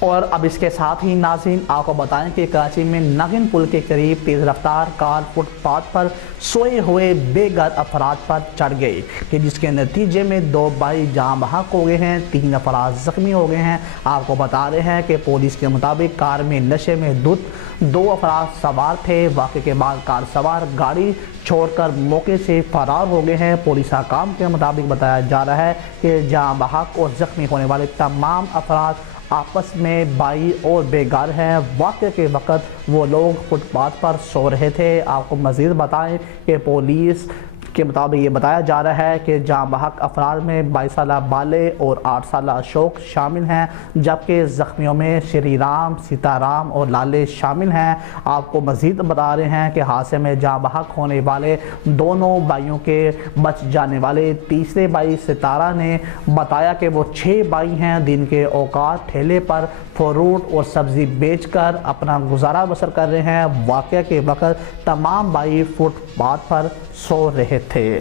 اور اب اس کے ساتھ ہی ناظرین آپ کو بتائیں کہ کراچی میں ناگن پل کے قریب تیز رفتار کار فٹ پاتھ پر سوئے ہوئے بے گھر افراد پر چڑھ گئی کہ جس کے نتیجے میں 2 بھائی جاں بحق ہو گئے ہیں، 3 افراد زخمی ہو گئے ہیں۔ آپ کو بتا رہے ہیں کہ پولیس کے مطابق کار میں نشے میں دھت 2 افراد سوار تھے۔ واقعے کے بعد کار سوار گاڑی چھوڑ کر موقع سے فرار ہو گئے ہیں۔ پولیس حکام کے مطابق بتایا جا رہا ہے کہ جاں بحق اور زخمی ہونے والے تمام افراد آپس میں بھائی اور بے گھر ہیں۔ واقعے کے وقت وہ لوگ فٹ پاتھ پر سو رہے تھے۔ آپ کو مزید بتائیں کہ پولیس کے مطابق یہ بتایا جا رہا ہے کہ جاں بحق افراد میں 22 سالہ بالغ اور 8 سالہ اشوک شامل ہیں، جبکہ زخمیوں میں شری رام، سیتا رام اور لالے شامل ہیں۔ آپ کو مزید بتا رہے ہیں کہ حادثے میں جاں بحق ہونے والے دونوں بھائیوں کے بچ جانے والے تیسرے بھائی ستارہ نے بتایا کہ وہ 6 بھائی ہیں، دن کے اوقات ٹھیلے پر فروٹ اور سبزی بیچ کر اپنا گزارا بسر کر رہے ہیں۔ واقعہ کے وقت تمام بھائی فٹ پاتھ پر سو رہے تھے۔